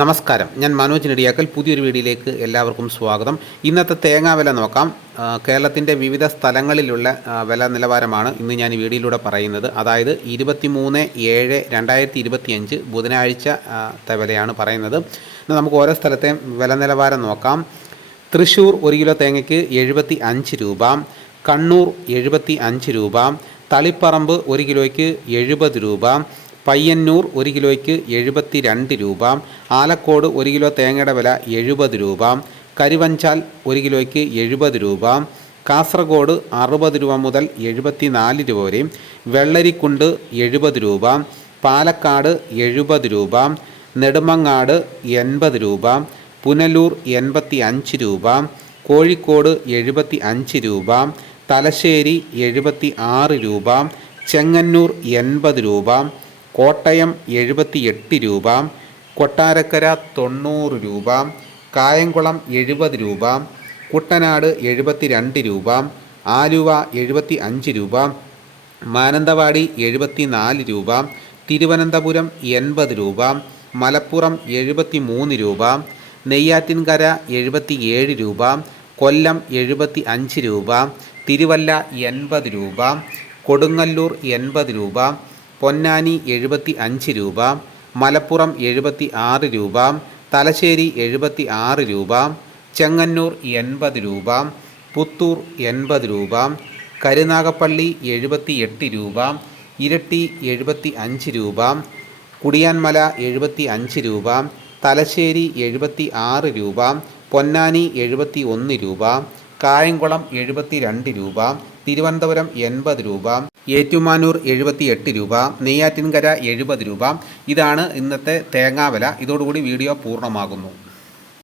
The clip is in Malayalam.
നമസ്കാരം. ഞാൻ മനോജ് നെടിയാക്കൽ. പുതിയൊരു വീഡിയോയിലേക്ക് എല്ലാവർക്കും സ്വാഗതം. ഇന്നത്തെ തേങ്ങാ വില നോക്കാം കേരളത്തിന്റെ വിവിധ സ്ഥലങ്ങളിലുള്ള വില നിലവാരമാണ് ഇന്ന് ഞാൻ ഈ വീഡിയോയിലൂടെ പറയുന്നത്. അതായത് ഇരുപത്തി മൂന്ന് ഏഴ് രണ്ടായിരത്തി ഇരുപത്തിയഞ്ച് ബുധനാഴ്ച വിലയാണ് പറയുന്നത്. നമുക്ക് ഓരോ സ്ഥലത്തെയും വില നിലവാരം നോക്കാം. തൃശ്ശൂർ ഒരു കിലോ തേങ്ങയ്ക്ക് എഴുപത്തി അഞ്ച് രൂപ. കണ്ണൂർ എഴുപത്തി അഞ്ച് രൂപ. തളിപ്പറമ്പ് ഒരു കിലോയ്ക്ക് എഴുപത് രൂപ. പയ്യന്നൂർ ഒരു കിലോയ്ക്ക് എഴുപത്തി രണ്ട് രൂപ ആലക്കോട് ഒരു കിലോ തേങ്ങയുടെ വില എഴുപത് രൂപ കരുവഞ്ചാൽ ഒരു കിലോയ്ക്ക് എഴുപത് രൂപ കാസർഗോഡ് അറുപത് രൂപ മുതൽ എഴുപത്തി നാല് രൂപ വരെയും വെള്ളരിക്കുണ്ട് എഴുപത് രൂപ പാലക്കാട് എഴുപത് രൂപ നെടുമങ്ങാട് എൺപത് രൂപ പുനലൂർ എൺപത്തി അഞ്ച് രൂപ കോഴിക്കോട് എഴുപത്തി അഞ്ച് രൂപ തലശ്ശേരി എഴുപത്തി ആറ് രൂപ ചെങ്ങന്നൂർ എൺപത് രൂപ കോട്ടയം എഴുപത്തി എട്ട് രൂപ കൊട്ടാരക്കര തൊണ്ണൂറ് രൂപ കായംകുളം എഴുപത് രൂപ കുട്ടനാട് എഴുപത്തി രണ്ട് രൂപ ആലുവ എഴുപത്തി അഞ്ച് രൂപ മാനന്തവാടി എഴുപത്തി നാല് രൂപ തിരുവനന്തപുരം എൺപത് രൂപ മലപ്പുറം എഴുപത്തി മൂന്ന് രൂപ നെയ്യാറ്റിൻകര എഴുപത്തി ഏഴ് രൂപ കൊല്ലം എഴുപത്തി അഞ്ച് രൂപ തിരുവല്ല എൺപത് രൂപ കൊടുങ്ങല്ലൂർ എൺപത് രൂപ പൊന്നാനി എഴുപത്തി അഞ്ച് രൂപ മലപ്പുറം എഴുപത്തി ആറ് രൂപ തലശ്ശേരി എഴുപത്തി ആറ് രൂപ ചെങ്ങന്നൂർ എൺപത് രൂപ പുത്തൂർ എൺപത് രൂപ കരുനാഗപ്പള്ളി എഴുപത്തി എട്ട് രൂപ ഇരട്ടി എഴുപത്തി അഞ്ച് രൂപ കുടിയാൻമല എഴുപത്തി അഞ്ച് രൂപ തലശ്ശേരി എഴുപത്തി ആറ് രൂപ പൊന്നാനി എഴുപത്തി ഒന്ന് രൂപ കായംകുളം എഴുപത്തി രണ്ട് രൂപ തിരുവനന്തപുരം എൺപത് രൂപ ഏറ്റുമാനൂർ എഴുപത്തി എട്ട് രൂപ നെയ്യാറ്റിൻകര എഴുപത് രൂപ. ഇതാണ് ഇന്നത്തെ തേങ്ങാവില. ഇതോടുകൂടി വീഡിയോ പൂർണമാകുന്നു.